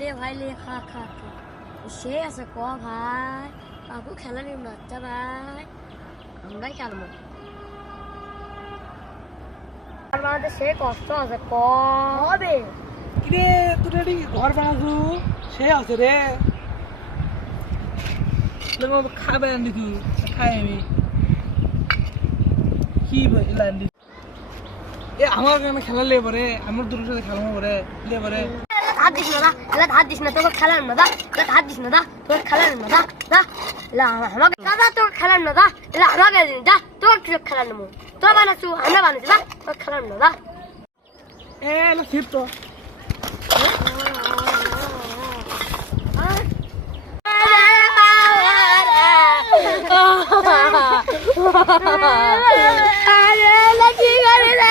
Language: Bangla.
লে ভাই লে খা খা খা সে আছে ক ভাই কাকু খেলা নিব না আচ্ছা ভাই আমরাই খেলবো আর বানাতে সে কষ্ট আছে ক হবে কিরে তুই রেডি ঘর বানাছু সে আছে রে দেখো খাবে আনলি তুই খাই আমি কি লান্ডি এ আমার গানে খেলা লে পরে আমার দুটোর সাথে খেলানো পরে লে পরে হাত দিস না দা এলা হাত দিস না তোকে খেলার না দা এলা হাত দিস না দা তোকে খেলার না দা দা এলা আমাকে দাদা তোকে খেলার না দা এলা আমাকে দিন দা তোকে খেলার না তোরা বানাচ্ছু আমরা বানাচ্ছি দা তোকে খেলার না দা এ না ফির তো আরে লাকি করে রে